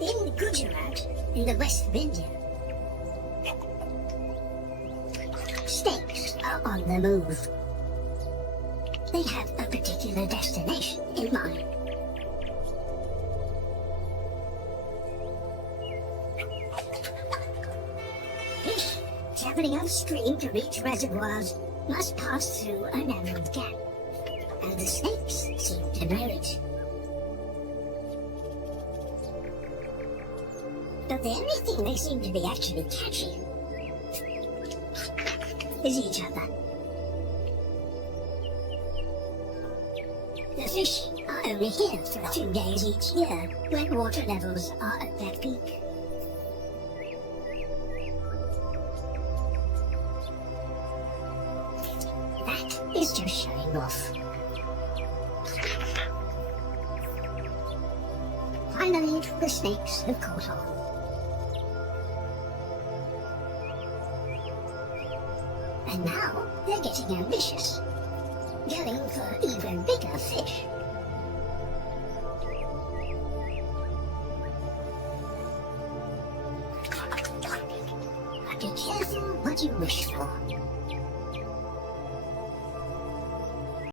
In Gujarat, in the west of India, snakes are on the move. They have a particular destination in mind. Fish traveling upstream to reach reservoirs must pass through a narrow gap, and the snakes seem to know it. But the only thing they seem to be actually catching is each other. The fish are only here for a few days each year when water levels are at their peak. That is just showing off. Finally, the snakes have caught on. And now they're getting ambitious, going for even bigger fish. But be careful what you wish for.